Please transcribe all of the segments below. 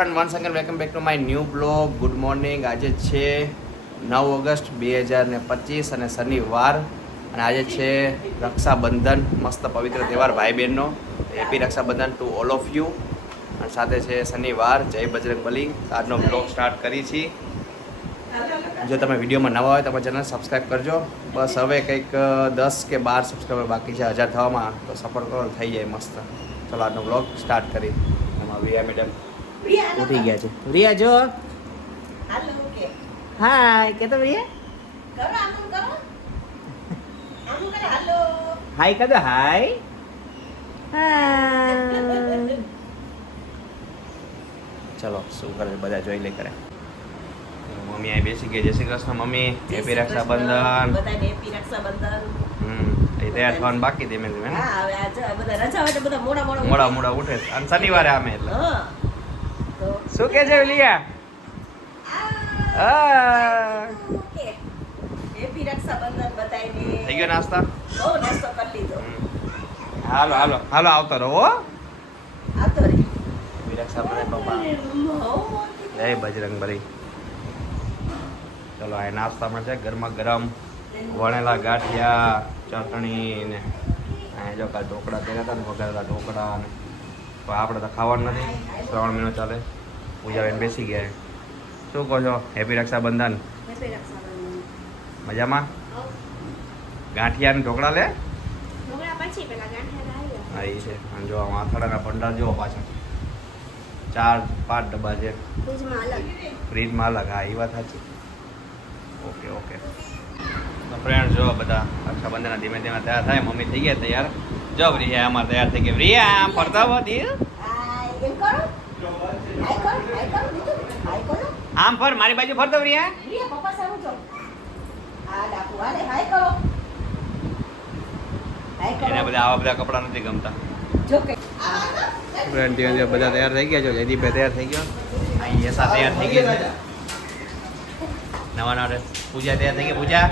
Friend, once again welcome back to my new blog. Good morning. આજે છે 9 August 2025 અને શનિવાર, અને આજે છે રક્ષાબંધન. મસ્ત પવિત્ર તહેવાર ભાઈ બહેનનો. Happy Rakshabandhan to all of you. અને સાથે છે શનિવાર. જય બજરંગબલી. આજનો બ્લોગ સ્ટાર્ટ કરી છીએ. જો તમે વિડીયોમાં નવા હોય તો અમારી ચેનલ સબસ્ક્રાઈબ કરજો. બસ હવે કંઈક 10 કે 12 સબસ્ક્રાઈબર બાકી છે 1000 થવામાં, તો સપોર્ટ કરો થઈ જાય મસ્ત. ચલો આજનો બ્લોગ સ્ટાર્ટ કરી. એમાં રિયા મેડમ ઉઠી ગયા છે. રિયા જો હાલો કે હાય કે તો રિયા કરો આમ કરો હાલો હાય કદો હાય ચલો શું કરે બધા જોઈ લે કરે. મમ્મી અહીં બેસી ગઈ. જય શ્રી કૃષ્ણ મમ્મી. હેપી રક્ષાબંધન. બધાને હેપી રક્ષાબંધન. એ તૈયાર થવાનું બાકી ધીમે ધીમે ને. હા હવે આજે બધા રજા હોય તો બધા મોડા મોડા મોડા ઉઠે છે. અને શનિવારે આમે એટલે હા તો શું કે છે લિયા? ઓકે હેપી રક્ષાબંધન બધાને. થઈ ગયો નાસ્તા? બહુ નાસ્તો કરી લીધો. હાલો હાલો હાલો આવતો રહો. આતો રે હેપી રક્ષાબંધન પપ્પા. જય બજરંગબલી. ચલો આ નાસ્તામાં છે ગરમા ગરમ વણેલા ગાંઠિયા, ચટણી ને અહીંયા જો કાલ ઢોકળા કર્યા હતા ને વઘારેલા ઢોકળા ને. તો આપણે તો ખાવાનું નથી, 3 મહિનો ચાલે. પૂજાબેન બેસી ગયા. શું કહો છો? હેપી રક્ષાબંધન. હેપી રક્ષાબંધન. મજામાં? ગાંઠિયા ને ઢોકળા લે. ઢોકળા પછી પેલા ગાંઠિયા લાવ્યા. હા એ છે. અને જો આમાં અથાણાના ભંડાર જો પાછળ 4-5 ડબ્બા છે. ફ્રીજમાં અલગ. ફ્રીજમાં અલગ. હા એ વાત સાચી. Okay okay. ફ્રેન્ડ જો બધા રક્ષાબંધન ધીમે ધીમે તૈયાર થાય. મમ્મી થઈ ગયા તૈયાર. જો રિયા અમારે તૈયાર થઈ ગયા. રિયા આમ ફરતા હો દિલ. એમ કરો હાય કરો દીધું હાય કરો. આમ ફર મારી બાજુ ફરતો રિયા. રિયા પપ્પા સારું જો આ ડાકુ આલે હાય કરો હાય કરો. એને બધા આવા બધા કપડાં નથી ગમતા. જો કે ફ્રેન્ડ ધીમે ધીમે બધા તૈયાર થઈ ગયા. જો જયદીપભાઈ તૈયાર થઈ ગયો. અહીં યશા તૈયાર થઈ ગઈ છે. નવા નવા ડ્રેસ. પૂજા તૈયાર થઈ ગઈ. પૂજા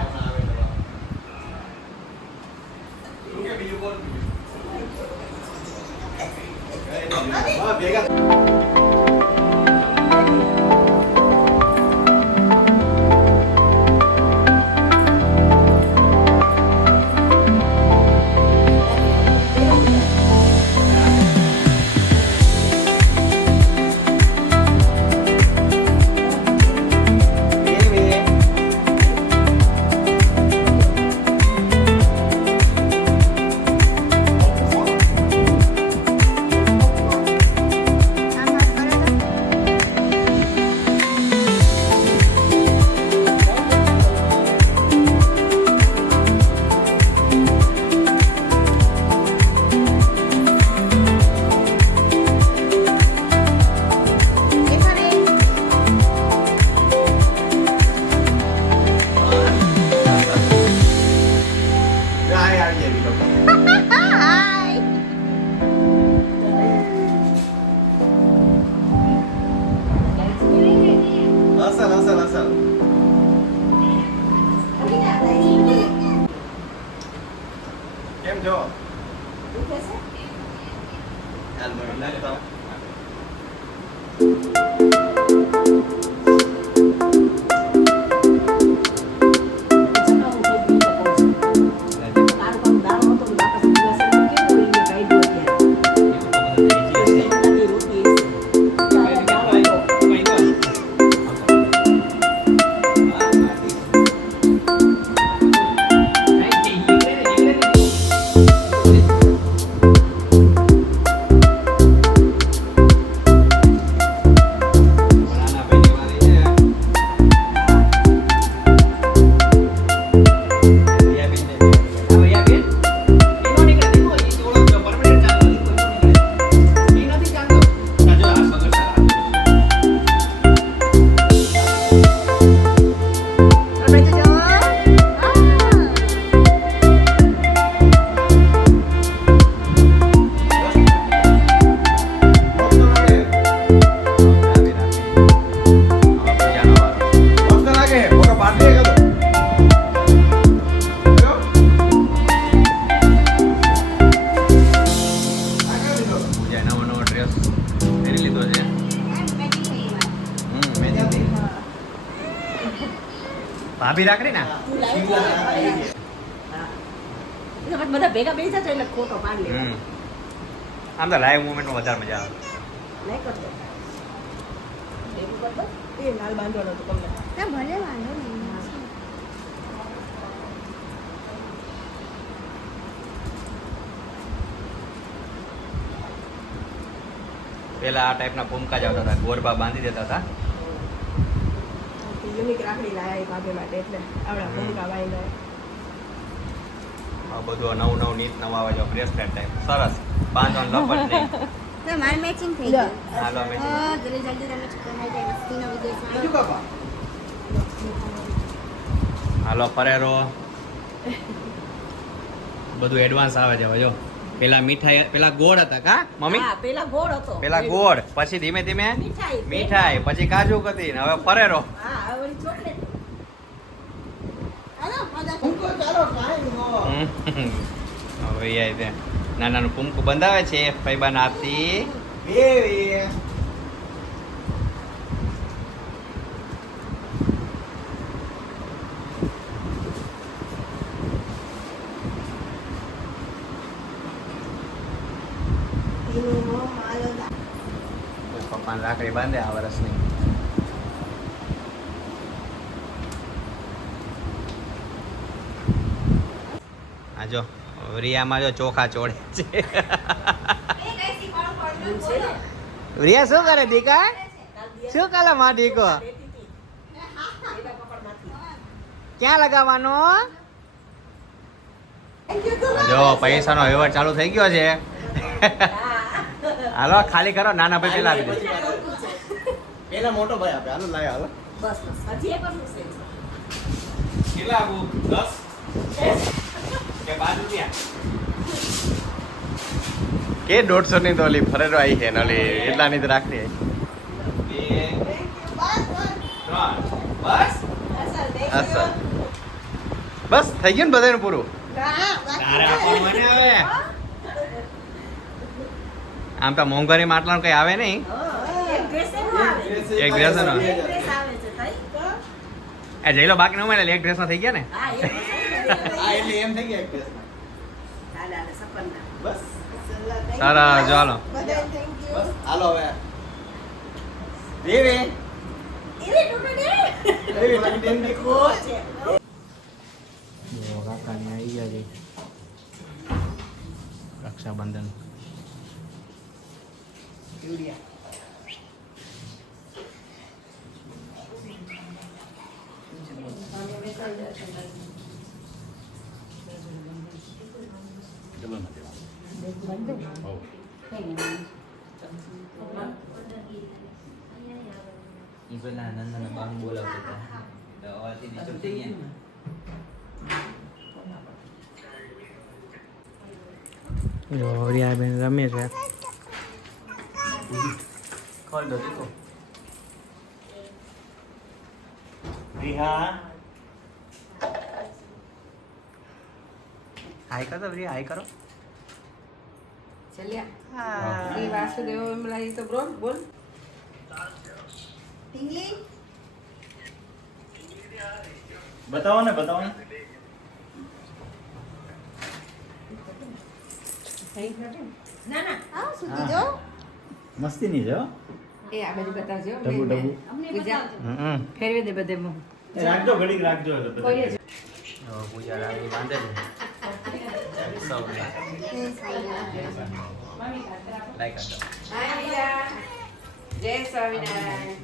કેમ છો? ભાભી રાખડી ને તું લાવ્યો છો? હા. એટલે પછી બધા ભેગા બેસી જજો એટલે ફોટો પાડી લે. આમ તો લાઈવ મોમેન્ટમાં વધારે મજા આવે. નહીં કરતો. એવું કરતો? એ લાલ બાંધવાનો હતો તમને. ભલે વાંધો નહીં. પેલા આ ટાઈપના ભૂમકા જ આવતા હતા, ગોરબા બાંધી દેતા હતા. યુનિક રાખડી લાયા એ ભાભી માટે એટલે આવડા ભૂમિકા વાળી આ બધું નવું નીત નવા આવે જો બ્રેસલેટ ટાઈપ સરસ બાંધવાનું લપટ નહીં. તો મારે મેચિંગ થઈ ગયું. હાલો મેચિંગ. જલ્દી જલ્દી તમે છોકરાને જાય મસ્તીનો વિડીયો હાલો ફરેરો બધું એડવાન્સ આવે છે હવે જો. પેલા મીઠાઈ પેલા ગોળ હતા કા મમ્મી? હા પેલા ગોળ હતો. પેલા ગોળ પછી ધીમે ધીમે મીઠાઈ પછી કાજુ કતરી ને હવે ફરેરો. હા હવે ઓલી ચોકલેટ. હાલો મજા હવે યાર તે નાનાનું કુમકુ બંધાવે છે ફૈબાના હાથથી. પપ્પાને રાખડી બાંધે આ વર્ષની. આ જો રિયામાં જો ચોખા ચોળે છે. રિયા શું કરે દીકા? શું કરે માં દીકો? ક્યાં લગાવવાનો? જો પૈસાનો વ્યવહાર ચાલુ થઈ ગયો છે. હાલો ખાલી કરો, નાના ભાઈ પેલા આપી દે. પેલા મોટો ભાઈ આપે. હાલો લાય હાલો. બસ બસ હજી એક વસ્તુ છે. કેટલા આપું? 10 કે 12 રૂપિયા? કે 150 ની તો ઓલી ફરેરો આવી છે ને ઓલી એટલાની તો રાખડી આવી. 2 3 બસ અસર બસ થઈ ગયું ને બધાનું પૂરું. તારે આપવાનું મને હવે. આમ તો મોંઘવારીમાં આટલાનું કઈ આવે નહીં. એક ડ્રેસ એનો આવે. એક ડ્રેસ એનો. એક ડ્રેસ આવે છે ભાઈ. એ જઈલો બાકી ન મળે એક ડ્રેસમાં થઈ ગયા ને. હા એક ડ્રેસ હા એટલે એમ થઈ ગયા એક ડ્રેસ. દાદા ને સપનના. બસ સારા જો હાલો. બસ હાલો હવે. દેવે એરે ટુકડે દે. દેવે તને તેમ દેખો. છે. કાકાની આવી ગયા છે રક્ષાબંધન. ઈ પેલા નંદના બાન બોલાવતા હતા તો અવાજથી ડિસ્ટર્બ થઈ ગયા ને. જો રિયાબેન રમે છે. ખોલ દો દીકો રિહા હાય કરો તો રિયા હાય કરો. ચલ્યા શ્રી વાસુદેવ એમલાઈ તો બોલ બોલ. પિંગલી બતાવો ને બતાવો ને. ના ના આવ સુધી જો મસ્તી નહીં જો. એ આ બાજુ બતાવજો. ડબુ ડબુ. પૂજા હમ ફેરવી દે બધે મોં. રાખજો ઘડીક રાખજો એટલે બધું. કોઈ જ પૂજા રાખડી બાંધે છે સૌને લાઈક કરજો. જય સ્વામિનારાયણ.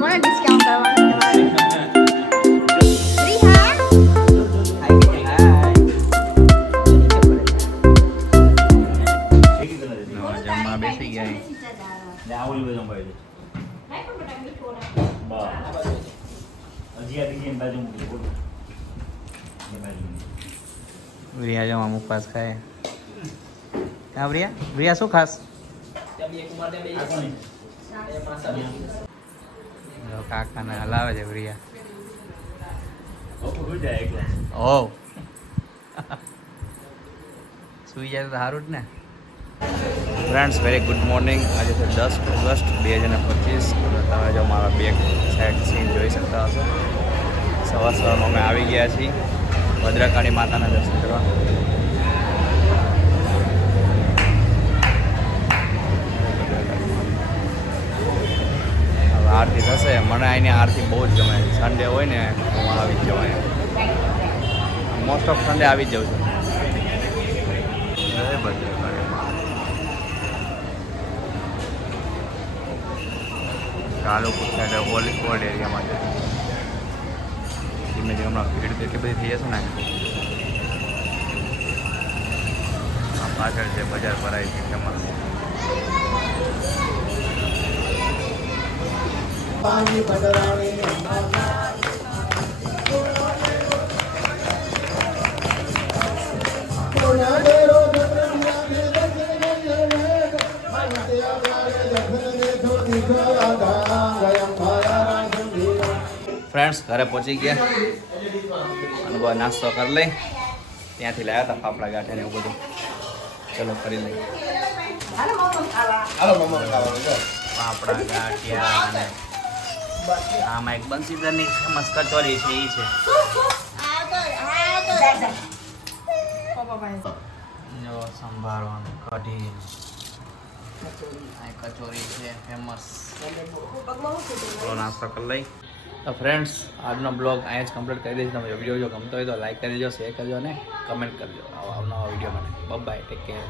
કોને ડિસ્કાઉન્ટ કરવાનું તમારે રીહા ભેગી કરી દેજો. જમવા બેસી ગયા. ને આ ઓલી બાજુ સંભાળી દેજો. બસ. હજી આ બીજી એની બાજુ મૂકી દો. એ બાજુ મૂકી. રિયા જમવા મુખવાસ ખાય. હા રિયા રિયા શું ખાસ? આ કોની? કાકાને હલાવે છે પ્રિયા. બપોર સુઈ જાય એકલા. ઓ સુઈ જાય તો સારું જ ને. Friends very good morning. આજે છે 10 ઓગસ્ટ 2025. તમે જો મારા બેક સાઈડ સીન જોઈ શકતા હશો. સવારમાં અમે આવી ગયા છીએ ભદ્રકાળી માતાના દર્શન કરવા. હવે આરતી થશે. મને અહીંની આરતી બહુ જ ગમે. સન્ડે હોય ને હું આવી જ જવાય. મોસ્ટ ઓફ સન્ડે આવી જ જાઉં છું. જય ભદ્રકાળી મા. ચાલુ પૂછાય ઓલ્ડ એરિયામાં છે. ધીમે ધીમે હમણાં ભીડ એટલી બધી થઈ જશે ને. આ પાછળ છે બજાર ભરાય છે ફેમસ. ફ્રેન્ડ્સ ઘરે પહોંચી ગયા અને બહુ નાસ્તો કરી લઈ. ત્યાંથી લાવ્યા હતા ફાફડા ગાંઠિયા ને એવું બધું. ચલો કરી લઈ. પાપડા ગાંઠિયા અને આમાં એક બંસીધરની ફેમસ કચોરી છે એ છે. જો સંભારો અને કઢી. આ કચોરી છે ફેમસ. થોડો નાસ્તો કરી લઈ. તો ફ્રેન્ડ્સ આજનો બ્લોગ અહીંયા જ કમ્પ્લીટ કરી દઈશ. તમે વિડીયો જો ગમતો હોય તો લાઈક કરી દેજો, શેર કરજો અને કમેન્ટ કરજો આવા નવા વિડીયો માટે. Bye take care.